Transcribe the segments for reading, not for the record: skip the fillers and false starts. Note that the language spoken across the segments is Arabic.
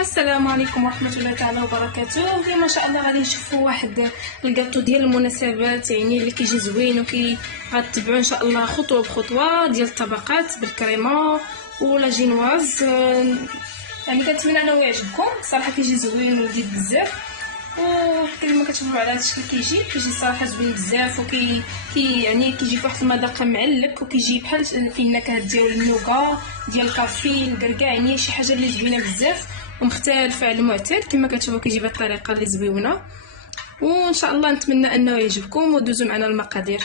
السلام عليكم ورحمه الله تعالى وبركاته. اليوم ان شاء الله غادي نشوفوا واحد الكاطو ديال المناسبات، يعني اللي كيجي زوين غتتبعوا ان شاء الله خطوه بخطوه ديال الطبقات بالكريمه ولا جينواز. يعني كنتمنى انه يعجبكم، صراحه كيجي زوين ولذيذ بزاف. وكما كتشوفوا على هذا الشكل كيجي صراحه زوين بزاف، يعني كيجي بواحد المذاق معلك، وكيجي بحال فيه النكهات ديال النوغا ديال الكافي الكركاع، يعني شي حاجه اللي زوينه بزاف ومختلفه على المعتاد. كما كتشوفوا كيجي بهذه الطريقه اللي زويونه، وان شاء الله نتمنى انه يعجبكم ودوزوا معنا المقادير.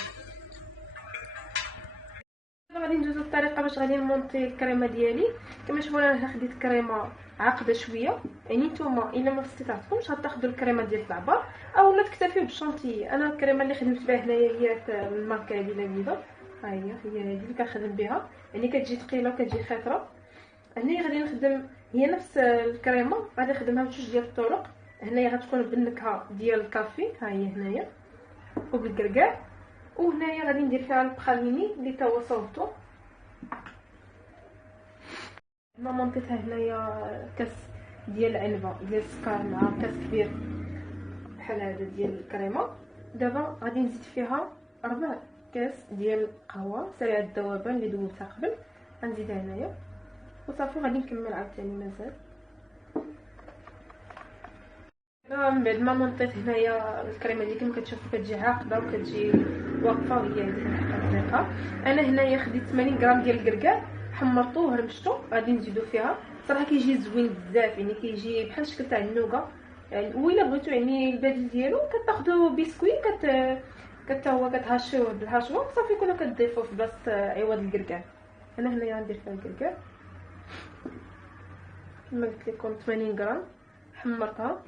غادي ندوزو الطريقه باش غادي نمونطي الكريمه ديالي. كما تشوفوا انا خديت كريمه عاقده شويه، يعني نتوما الا ما استطعتكمش غتاخذوا الكريمه ديال العبار او لا تكتفيو بالشونتيي. انا الكريمه اللي خدمت بها هنايا هي الماركه هذه لافيدا، ها هي هذه اللي كنخدم بها، يعني كتجي ثقيله وكتجي خاطره. هنايا غادي نخدم هي نفس الكريمه، غادي نخدمها بجوج ديال الطرق. هنايا غتكون بالنكهه ديال الكافي، ها هي هنايا وبالكركاع، وهنايا غادي ندير فيها البخاليني اللي تا هو صوبتو. انا مونطيتها هنايا كاس ديال العنبه ديال السكر مع كاس كبير بحال هذا ديال الكريمه. دابا غادي نزيد فيها 4 كاس ديال القهوه سريعه الذوبان اللي ذوبتها قبل، غنزيدها هنايا وصافي. غادي نكمل عاوتاني مازال. من بعد ما مونطيت هنايا الكريمه اللي كما كتشوفوا كتجي عاقده وكتجي واقفه، وهي هذه الطريقه. انا هنايا خديت 80 غرام ديال الكركاع، حمرته وهرمشته، غادي نزيدو فيها. صراحه كيجي زوين بزاف، يعني كيجي بحال الشكل تاع النوغا. يعني وإلا بغيتو يعني البديل ديالو كتاخذوا بسكوي كتا هو كتهشوه بالهشوه صافي، كلها كتضيفوه في بلاصه عوض الكركاع. انا هنايا غندير فيها الكركاع كما قلت لكم 80 غرام، حمرتها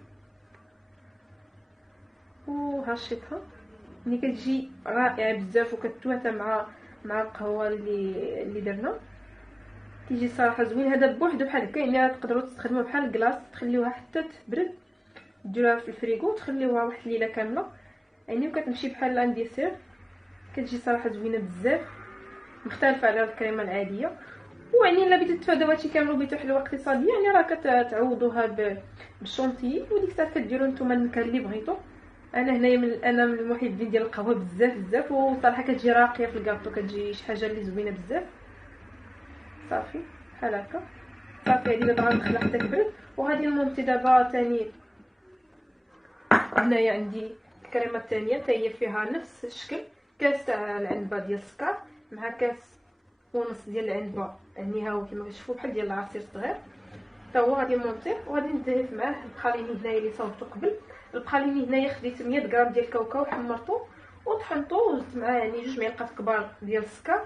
وهشيتها، يعني كتجي رائعه بزاف وكتواتى مع القهوه اللي درنا. كيجي صراحه زوين هذا بوحدو بحال هكا، يعني تقدروا تستخدموه بحال الكلاص، تخليوها حتى تبرد، ديروها في الفريغو وتخليوها واحد الليله كامله، يعني وكتمشي بحال ان ديسير. كتجي صراحه زوينه بزاف، مختلفه على الكريمه العاديه. ويعني الا بغيتو تفاداو هادشي كامل وبغيتو حلوه اقتصاديه، يعني راه كتعوضوها بالشونتيي، وديك الساعه كديروا نتوما النكهه اللي بغيتو. انا هنايا انا من المحبين ديال القهوه بزاف، وصراحه كتجي راقيه في الكاطو، كتجي شي حاجه اللي زوينه بزاف. صافي بحال هكا، صافي هادي دابا غندخلها حتى تبرد. وغادي نمونتي دابا ثاني. هنايا عندي الكريمه الثانيه حتى هي فيها نفس الشكل، كاس تاع العنبه ديال السكر مع كاس ونص ديال العنبه، يعني ها هو كما كتشوفوا بحال ديال العصير صغير، حتى هو غادي نمونطيه. وغادي نضيف معاه البخاليني هنايا اللي صوبته قبل. البخاليني هنايا خديت 100 غرام ديال الكاوكاو، حمرته وطحنته وزدت معاه يعني 2 معالق كبار ديال السكر،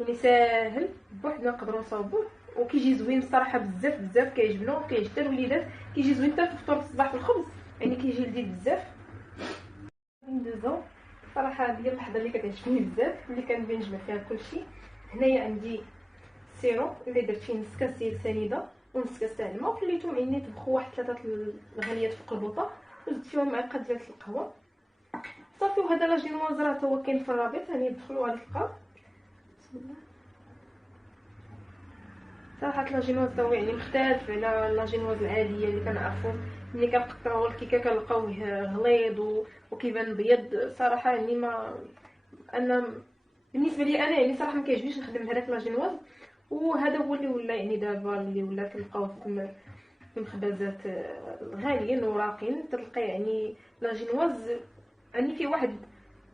يعني ساهل بوحدنا نقدروا نصاوبوه. وكيجي زوين الصراحه بزاف كيعجبنا وكيعجب حتى الوليدات. كيجي زوين حتى في فطور الصباح في الخبز، يعني كيجي لذيذ بزاف. ندوزو صراحه هذه هي اللحظه اللي كتعجبني بزاف، اللي كنبغي نجمع فيها كلشي. هنايا عندي سيرو اللي درت فيه نص كاس ديال السنيده ونص كاس تاع الماء، وخليتهم يعني يطبخوا واحد 3 الغليات في القلبوطه، وزدت فيهم معلقه ديال القهوه صافي. وهذا لا جينواز راه هو كاين في الرابط، يعني دخلوا غادي تلقاو. بسم الله. صراحه لا جينواز هو يعني مختلف على لا جينواز العاديه اللي كنعرفوا، ملي كنقطعوا الكيكه كنلقاوه غليظ وكيبان بيض. صراحه يعني ما انا بالنسبه لي انا يعني صراحه ما كيعجبنيش نخدم هذاك لا جينواز. وهذا هو اللي ولا يعني دابا اللي ولا كنلقاوه في المخبزات غاليين وراقين، تلقى يعني لا جينواز يعني فيه واحد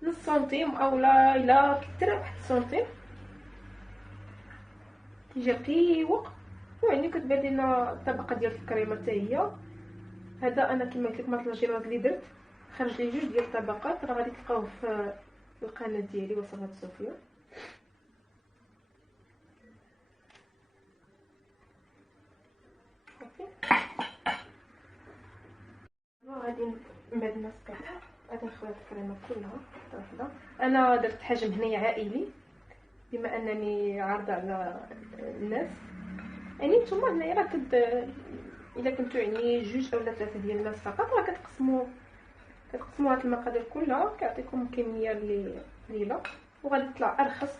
نص سنتيم او لا الا كثر واحد سنتيم، كيجي رقيق. ويعني كتبان لنا الطبقه ديال الكريمه حتى هي. هذا انا كما قلت لكم لا جينواز اللي درت خرج لي 2 ديال الطبقات، راه غادي تلقاوه في القناه ديالي وصفات صوفيا. غادي من بعد ما سقيتها غادي نخلط الكريمه كلها حتى وحده. انا درت حجم هنايا عائلي بما انني عارضه على الناس، يعني نتوما هنايا راه الا كنتو يعني 2 او 3 ديال الناس فقط، راه كتقسموا هاد المقادير كلها، كيعطيكم كميه اللي قليله وغادي تطلع ارخص.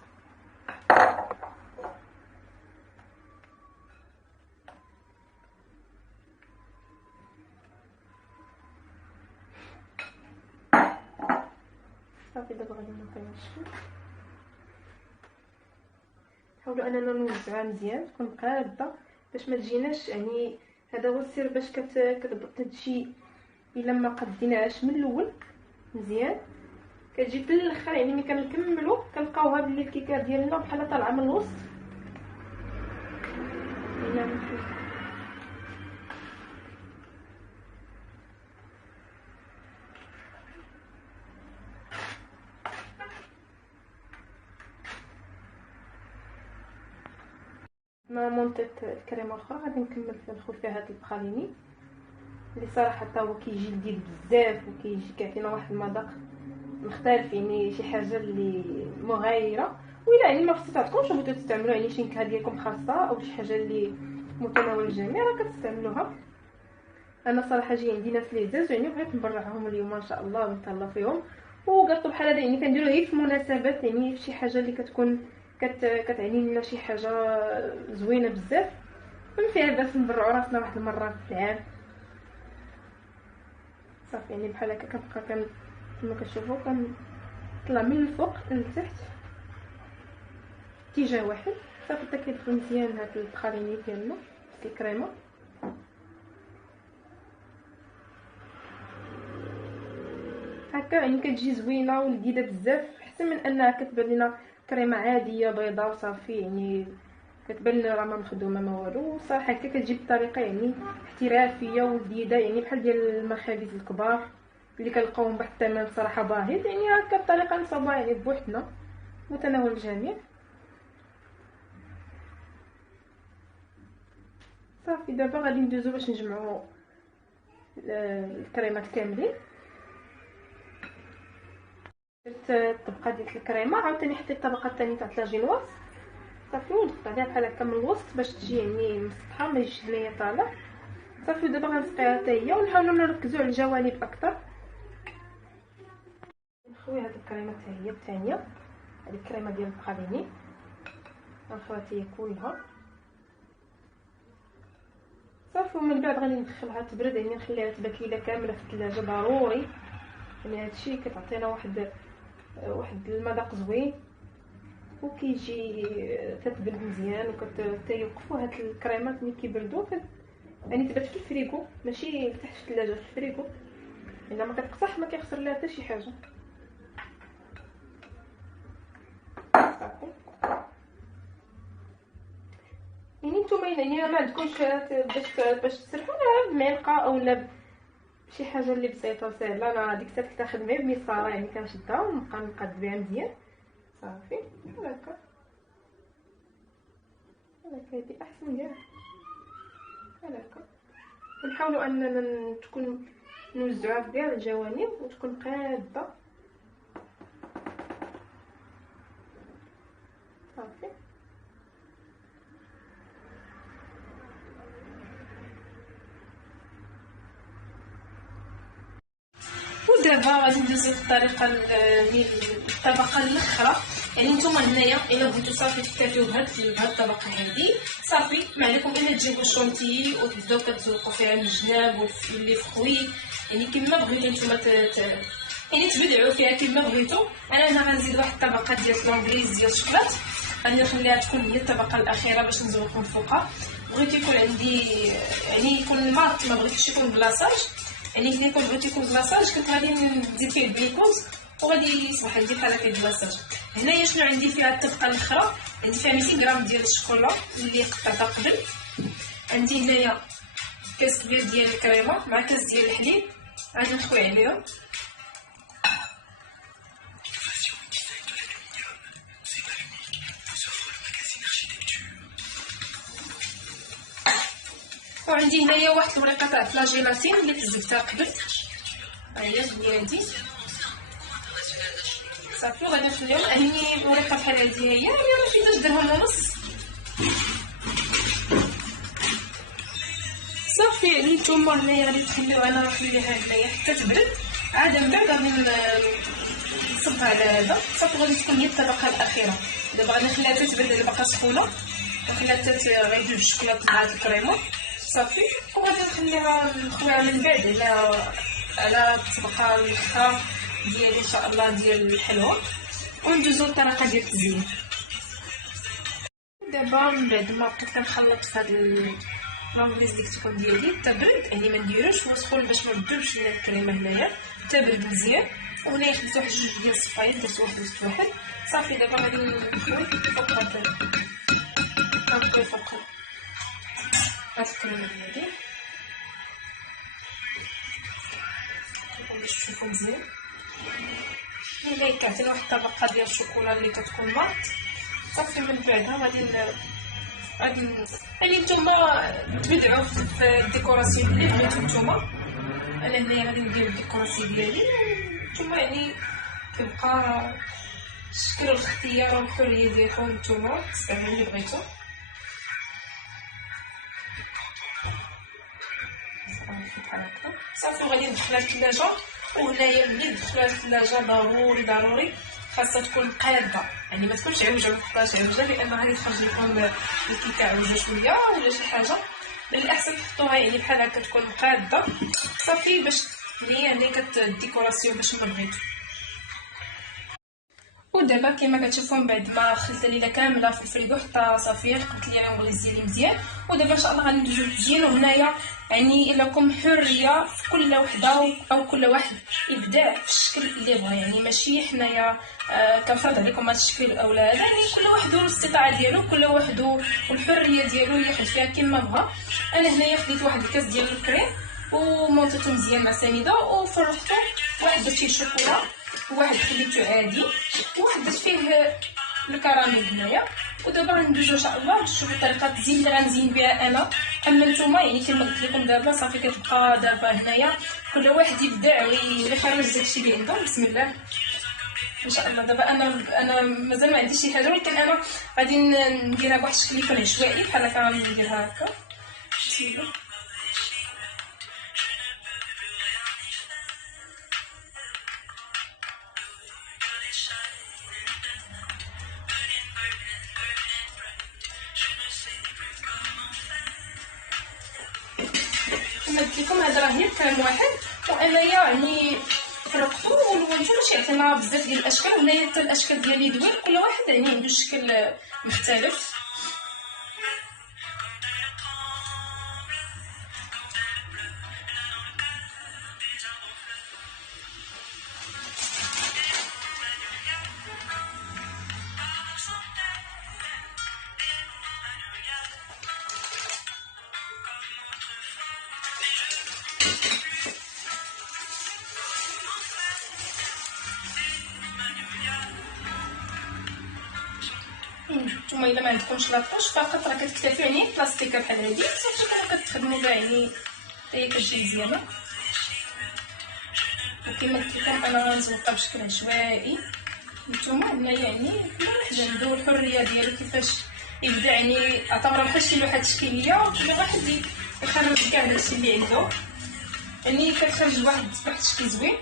صافي دابا غادي نعطيها الشكل. نحاولوا اننا نوزعوها مزيان تكون قاده باش ما تجيناش، يعني هذا هو السر باش كتضبط هادشي. الا ما قديناهاش من الاول مزيان كتجي في الاخر، يعني ملي كنكملوا كنلقاوها بلي الكيكه ديالنا بحال طالعه من الوسط. ما مونطيت الكريمه الاخرى غادي نكمل ندخل فيها هاد البخاليني اللي صراحه حتى هو كيجي لذيذ بزاف وكيجي كيعطينا واحد المذاق مختلف، يعني شي حاجه اللي مغايره. وإلا يعني ما استطعتكمش بغيتو تستعملوا يعني شي نكهه ديالكم خاصه او شي حاجه اللي متناول الجميع راه كتستعملوها. انا صراحه جي عندي ناس اللي عزاز يعني بغيت نبرعهم اليوم ما شاء الله ونتهلا فيهم. وكاطو بحال هذا يعني كنديروا غير في المناسبات، يعني في شي حاجه اللي كتكون كتعني لنا شي حاجه زوينه بزاف، ما فيها باس نبرعوا راسنا واحد المره في العام. صافي يعني بحال هكا كنبقى كما كتشوفوا كنطلع من الفوق لتحت اتجاه واحد. صافي حتى كيدخل مزيان هاد البخاليني ديالنا في الكريمه. هكا يعني كتجي زوينه ولذيذه بزاف، احسن من انها كتبان لنا كريمه عاديه بيضاء وصافي، يعني كتبان لنا راه ما مخدومه ما والو. صراحه هكا كتجي بطريقه يعني احترافيه ولذيذه، يعني بحال ديال المخابز الكبار اللي كنلقاوهم بواحد الثمن صراحه باهظ. يعني هكا الطريقه نصاوبها يعني بوحدنا متناول الجميع. صافي دابا غادي ندوزو باش نجمعوا الكريمات كاملين. درت الطبقه ديال الكريمه، عاوتاني حطيت الطبقه الثانيه تاع لاجينواز صافي وضغطت عليها بحال هكا من الوسط باش تجي يعني مسطحه ما يجيش هنايا طالع. صافي دابا غنسقيها حتى هي ونحاولوا نركزوا على الجوانب اكثر. نخوي هاد الكريمه حتى هي الثانيه، هذه الكريمه ديال البخاليني غنخويها حتى هي كلها صافي. ومن بعد غادي ندخلها تبرد، يعني نخليها تبكيله كامله في الثلاجه ضروري، يعني هادشي كتعطينا واحد المذاق زوين وكيجي تتبل مزيان وكتيوقفوا هاد الكريمات ملي كيبردوا يعني تبات في الفريكو ماشي تحت في الثلاجه، في الفريكو الا ما كتقصح ما كيخسر لها حتى شي حاجه. صافي يعني نتوما يعني ما عندكمش باش تسرحوا بمعلقه اولا شي حاجه اللي بسيطه وسهله. انا ديك الساعه كنت كنخدم غير بمسطره، يعني كنشدها ونبقى نقاد بها مزيان صافي هكا. هادي احسن كاع هكا. ونحاولوا اننا تكون نوزعوها في كاع الجوانب وتكون قاده صافي. ودابا غادي ندوزو للطريقه ديال الطبقه الاخرى. يعني نتوما هنايا الا بغيتو صافي تكتفيو بهاد الطبقه هادي صافي، ما عليكم الا تجيبوا الشونتيي وتبداو كتزوقوا فيها من الجناب واللي فخوي، يعني كما بغيتو نتوما يعني تبدعوا فيها كما بغيتو. انا هنا غنزيد واحد الطبقه ديال لونغريز ديال الشوكولات، غادي نخليها تكون هي الطبقه الاخيره باش نزوقو من فوقها. بغيت يكون عندي يعني يكون ماط، ما بغيتش يكون بلاصاج، يعني الا كنت بغيت يكون بلاصاج كنت غادي نزيد فيه البيكوز وغادي يصبح عندي بحال هكا بلاصاج. هنايا شنو عندي فيها الطبقه الاخرى، عندي فيها 200 غرام ديال الشوكولا اللي قطعتها قبل، عندي هنايا كاس كبير ديال الكريمه مع كاس ديال الحليب غادي نخوي عليهم. وعندي هنايا واحد الورقه تاع فلاجيلاتين اللي تزبتها قبل، ها هي اللي عندي صافي. وغادي نخليهم يعني ورقه بحال هادي هي راه فايتاش درهم ونص صافي. يعني نتوما هنايا غادي تخليو، انا نخليها هنايا حتى تبرد، عاد من بعد غادي نصبها على هذا صافي. غادي تكون هي الطبقه الاخيره. دابا غادي نخليها حتى تبرد، اللي باقا سخونه نخليها حتى غيدوب الشوكولاط مع الكريمه صافي. وغادي نخليها نخويها من بعد على الطبقه الاخرى ديالي ان شاء الله ديال الحلوى، وندوزو للطريقه ديال التزيين. دابا من بعد ما بقيت كنخلط في هاد لونغليز ديك تكون ديالي تبرد، يعني ما نديروش هو سخون باش ما نبدلش لينا الكريمه هنايا، تبرد مزيان. وهنايا خديت واحد جوج ديال الصفايات، درت واحد وسط واحد صافي. دابا غادي نحوي فوق هاد فوق هاد الكريمه ديالي باش تشوفوا مزيان. هنايا كعطينا واحد الطبقه ديال الشوكولا اللي كتكون ماط صافي. من بعدها غادي يعني نتوما تبدعوا في الديكوراسيون اللي بغيتو نتوما. انا هنايا غادي ندير الديكوراسيون ديالي، نتوما يعني كيبقى الشكل والاختيار والحريه ديالكم نتوما تستعملوا اللي بغيتو. صافي غادي ندخلها للثلاجه. وهنايا ملي ندخلها للثلاجه ضروري خاصها تكون قاده، يعني ما تكونش عوجه، ما تحطهاش عوجه لان غادي تخرج لكم الكيكه عوجه شويه ولا شي حاجه. من الاحسن تحطوها يعني بحال هكا تكون قاده صافي باش هي كديكوراسيون باش ما بغيتو. ودابا كما كتشوفوا من بعد ما خلت الليله كامله في الفريغو حتى صافي قلت لي انا نغلي ديالي مزيان. ودابا ان شاء الله غادي ندوزو للتزيين. وهنايا يعني لكم حريه في كل وحده او كل واحد يبدع في الشكل اللي بغا، يعني ماشي حنايا كنفرض عليكم هذا الشكل او لا، يعني كل واحد والاستطاعه ديالو، كل واحد والحريه ديالو ياخذ فيها كما بغا. انا هنايا خديت واحد الكاس ديال الكريم ومونطيتو مزيان مع سنيده وفرغتو، واحد درت فيه شوكولا وواحد خليته عادي وواحد درت فيه الكراميل هنايا. ودابا غندوزو ان شاء الله نشوفوا طريقه التزيين اللي غنزين بها انا. اما نتوما يعني كما قلت لكم دابا صافي كتبقى دابا هنايا كل واحد يبدع ويخرج داكشي اللي عنده. بسم الله ان شاء الله. دابا انا مازال ما عنديش شي حاجه، ولكن انا غادي نديرها بواحد الشكل يكون عشوائي بحال هكا. غادي نديرها هكا بسم الله. قلت لكم هذا راه غير كلام واحد، وانايا يعني فرقتو ولونتو باش يعطينا بزاف ديال الاشكال. وهنايا حتى الاشكال ديالي دوين، كل واحد يعني عنده شكل مختلف. نتوما الا ما عندكمش لاطوش فقط راه كتكتفي يعني بلاستيكه بحال هادي صافي كتخدموا بها، يعني هي كتجي مزيانه. وكما قلت لكم انا غنزوقها بشكل عشوائي. نتوما هنايا يعني كل واحد عنده الحريه ديالو كيفاش يبدا، يعني اعتبر بحال شي لوحه تشكيليه وكل واحد يخرج كاع داكشي اللي عنده، يعني كتخرج واحد الشكل زوين.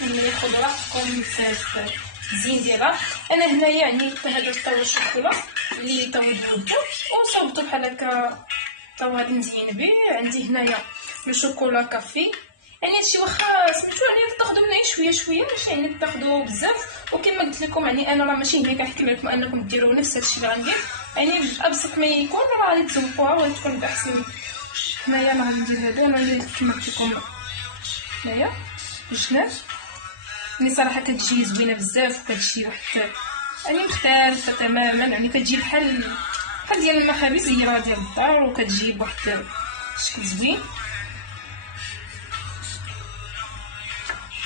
اللي ياخذ راحتكم في الزين ديالها. انا هنايا يعني هذا طاوله الشوكولا اللي طوبته وصوبته بحال هكا، تا غادي نزين به. عندي هنايا الشوكولا كافي، يعني هادشي واخا سميتو يعني تاخذوا منه شويه ماشي يعني تاخذوا بزاف. وكما قلت لكم يعني انا راه ماشي هنا كنحكم لكم انكم ديروا نفس هادشي اللي غندير، يعني بابسط ما يكون راه غادي تزوقوها وتكون باحسن. هنايا راه غندير هذا، انا كما قلت لكم هنايا الجناح يعني صراحه كتجي زوينه بزاف، وكتجي واحد يعني مختلفه تماما، يعني كتجي بحال ديال المخابز اللي راه ديال الدار، وكتجي بواحد الشكل زوين.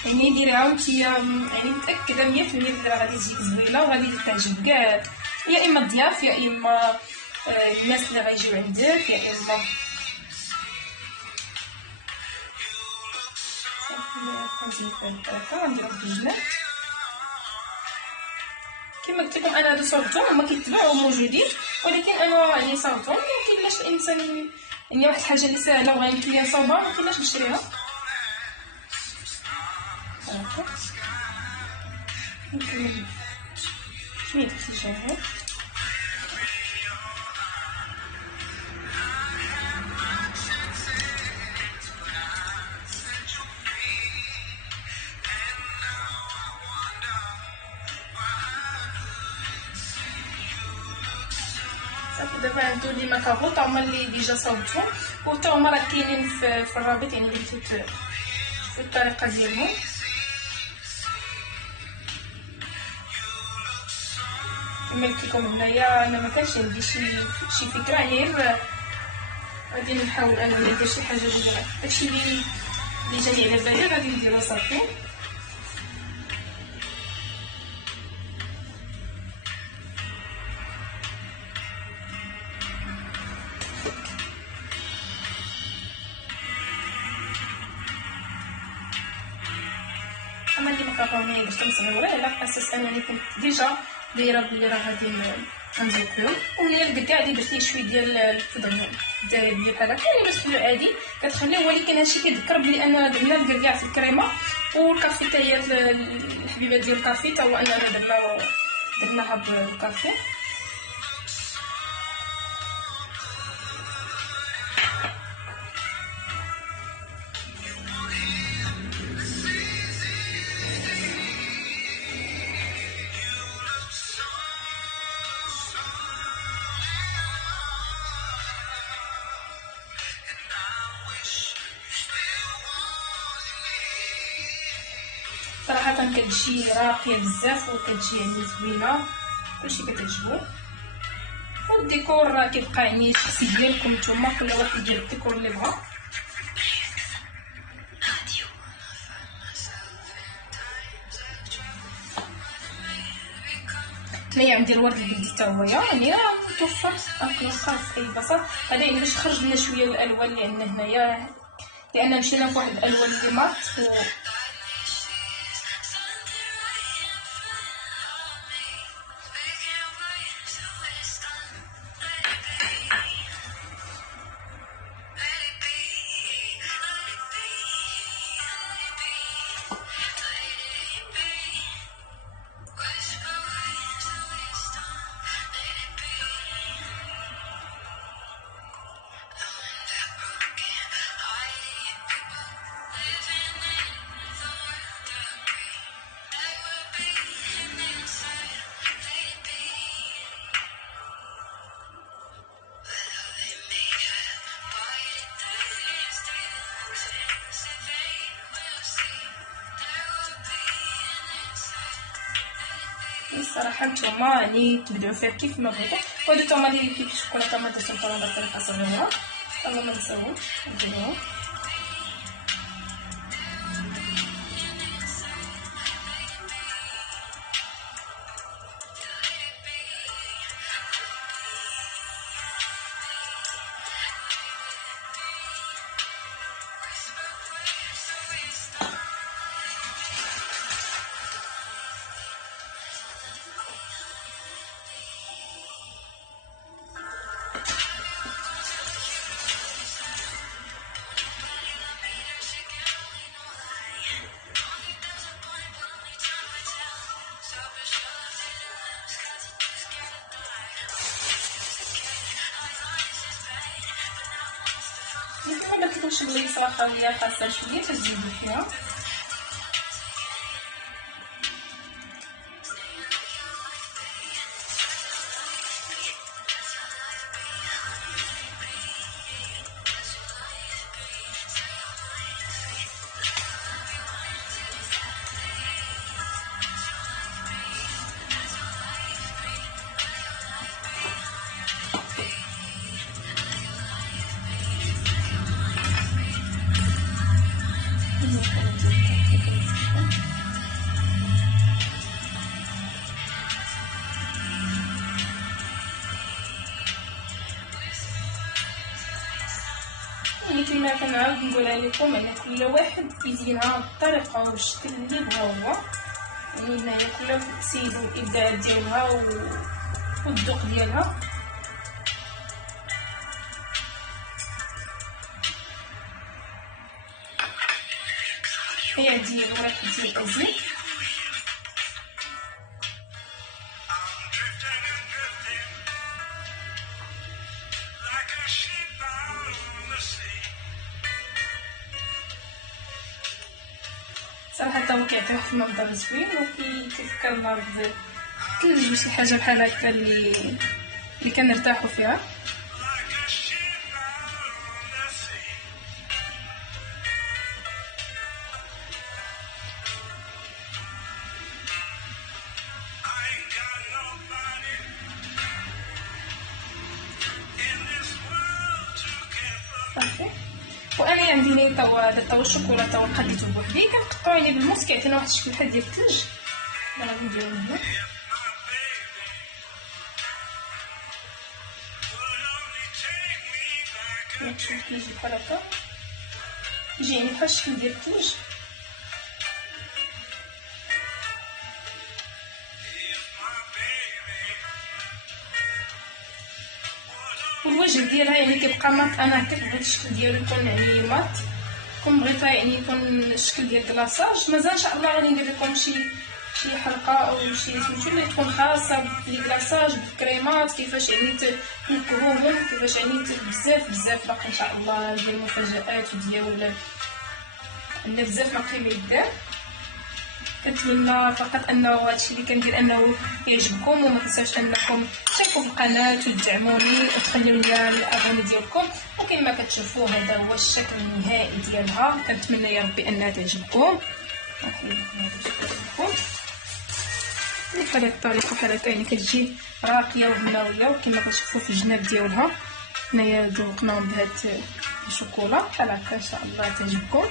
يعني ديريها وانت يعني متاكده 100% بلي غادي تجيك زوينه وغادي تعجب كاع، يا اما الضياف يا اما الناس اللي غيجيو عندك، يا اما غنديرو الدجاج كما قلت لكم. انا هادو صاوبتهم هما كيتباعوا موجودين، ولكن انا يعني صاوبتهم ممكن لاش الانسان يعني واحد الحاجه اللي سهله وغيمكن ليها صوبها ممكن لاش نشريها. ممكن شويه الدجاج صافي. دابا عندو لي ماكارو تا هما اللي ديجا صاوبتهم، وتا هما راه كاينين في الرابط، يعني اللي شفتو الطريقه ديالهم. كما قلت لكم هنايا انا ما كانش عندي شي فكره، غير غادي نحاول انا ندير شي حاجه جديده. داكشي اللي جاني على بالي غادي نديرو صافي. اما اللي مكروني باش كنصغيوها على اساس انني كنت ديجا دايره بلي راه غادي نزيقهم، وهي الدكه عادي درت ليه شويه ديال البودر الذهبيه بحال هكا، يعني باش تخليو عادي كتخليه. ولكن هادشي كيذكر بلي انا درنا الكركاع في الكريمه، والكافي حتى هي الحبيبات ديال الكافي تا هو اننا درناها بالكافي. صراحه كتجي راقيه بزاف وكتجي يعني زوينه، كلشي كتعجبو. والديكور راه كيبقى يعني شخصي ديالكم نتوما، كل واحد يدير الديكور اللي بغا. هنايا عندي الورد البلدي حتى هو يعني راه متوفر خاص اي بساط. هذا يعني باش خرج لنا شويه الالوان اللي عندنا هنايا، لان مشينا فواحد الالوان اللي مات الصراحه. نتوما يعني تبدعوا فيها كيف ما بغيتو، وهادو نتوما اللي كيكشفوا لكم ما تنساوش بطريقه صغيره، الله ما نساوش نديروها. ما كيكونش بلي صراحه هي خاصها شويه تزيدوا فيها. يعني كما كنعاود نقولها لكم، يعني كل واحد يزينها بالطريقه والشكل اللي بغا هو، يعني هنايا كل سيد والابداع ديالها والذوق ديالها. هي ديال ورق ديال الازيل. صراحه هو كيعطي واحد المنظر زوين وكيفكرنا بالثلج وشي حاجه بحال هكا اللي كنرتاحوا فيها. صافي. وانا عندي لي توا الشوكولاته توا قديته بوحدي، كنقطعو يعني بالموس كيعطينا واحد الشكل بحال ديال الثلج. غادي نديرو هنا يجي بحال هكا، يجي يعني بحال الشكل ديال الثلج. والوجه ديالها يعني كيبقى مات. انا هكا بغيت الشكل ديالو يكون يعني مات، كون بغيتها يعني يكون الشكل ديال كلاصاج. مازال ان شاء الله غادي ندير لكم شي حلقه او شي سميتو اللي تكون خاصه بالكلاصاج بالكريمات، كيفاش يعني تنكروهم، كيفاش يعني بزاف باقي ان شاء الله ديال المفاجات وديال عندنا بزاف باقي ما يدار. كنتمنى فقط انه هادشي اللي كندير انه يعجبكم، وما تنساوش انكم تشاركوا في القناه وتدعموني وتخليو لي الابوني ديالكم. وكما كتشوفوا هذا هو الشكل النهائي ديالها. كنتمنى يا ربي انها تعجبكم بهذه الطريقه بحال هكا، يعني كتجي راقيه وهناويه. وكما كتشوفوا في الجناب ديالها هنايا ذوقناهم بهاد الشوكولا بحال هكا. ان شاء الله تعجبكم.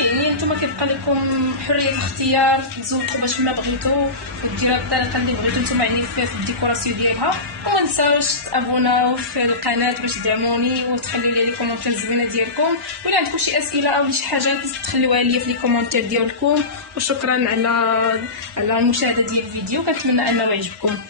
يعني نتوما كيبقى لكم حريه الاختيار، تزوقوا باش ما بغيتو وديروها بالطريقه اللي بغيتو نتوما يعني في الديكوراسيون ديالها. وما تنساوش تابوناو في القناه باش تدعموني وتخليو لي لي كومونتير زوينه ديالكم. ولا عندكم شي اسئله او شي حاجه تخليوها لي في لي كومونتير ديالكم. وشكرا على المشاهده ديال الفيديو، كنتمنى انه يعجبكم.